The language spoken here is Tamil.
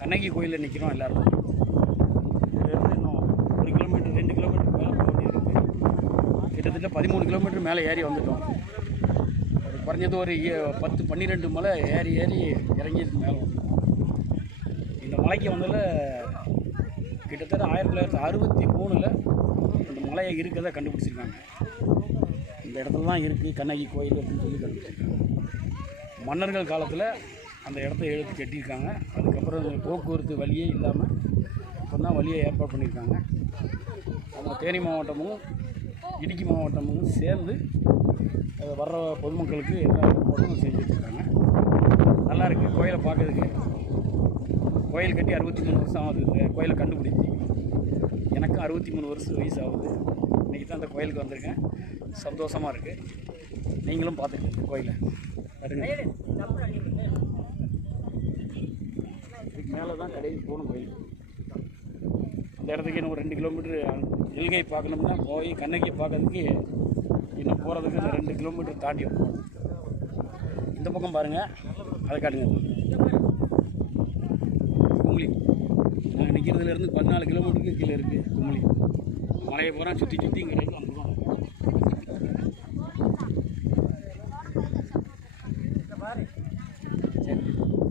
கண்ணகி கோயிலில் நிற்கிறோம் எல்லோரும். இதுலேருந்து இன்னும் 1 கிலோமீட்டர் 2 கிலோமீட்டர் மேலே போக வேண்டியிருக்கு. கிட்டத்தட்ட 13 கிலோமீட்டர் மேலே ஏறி வந்துட்டோம். ஒரு குறைஞ்சது ஒரு 10-12 மலை ஏறி இறங்கி இதுக்கு மேலே வந்துட்டோம். இந்த மலைக்கு வந்ததில் கிட்டத்தட்ட 1963 இந்த மலையை இருக்கிறத கண்டுபிடிச்சிருக்காங்க. இந்த இடத்துல தான் இருக்குது கண்ணகி கோயில் அப்படின்னு சொல்லி கண்டுபிடிச்சிருக்காங்க. மன்னர்கள் காலத்தில் அந்த இடத்த எழுத்து கட்டியிருக்காங்க. அதுக்கப்புறம் போக்குவரத்து வழியே இல்லாமல் இப்போ தான் வழியை ஏற்பாடு பண்ணியிருக்காங்க. நம்ம தேனி மாவட்டமும் இடுக்கி மாவட்டமும் சேர்ந்து வர்ற பொதுமக்களுக்கு எல்லா ஏற்பாடும் செஞ்சு வச்சுருக்காங்க. நல்லா இருக்குது கோயிலை பார்க்கறதுக்கு. கோயில் கட்டி 63 வருஷம் ஆகுது. இந்த கோயிலை கண்டுபிடிச்சி எனக்கும் 63 வயசு ஆகுது. இன்றைக்கி தான் அந்த கோயிலுக்கு வந்திருக்கேன். சந்தோஷமாக இருக்குது. நீங்களும் பார்த்துருக்கீங்க கோயிலை பாருங்க. இதுக்கு மேலே தான் கடைசி போகணும் கோயில். அந்த இடத்துக்கு இன்னும் ஒரு 2 கிலோமீட்டர் எல்கை பார்க்கணும்னா போய் கண்ணகியை பார்க்கறதுக்கு இன்னும் போகிறதுக்கு இந்த 2 கிலோமீட்டர் தாண்டி போகணும். இந்த பக்கம் பாருங்கள், அதை காட்டுங்க. கும்ளி நாங்கள் நிற்கிறதுலேருந்து 14 கிலோமீட்டருக்கு கீழே இருக்குது கும்ளி. மலையை பூரா சுற்றி இங்கே வந்துடும்.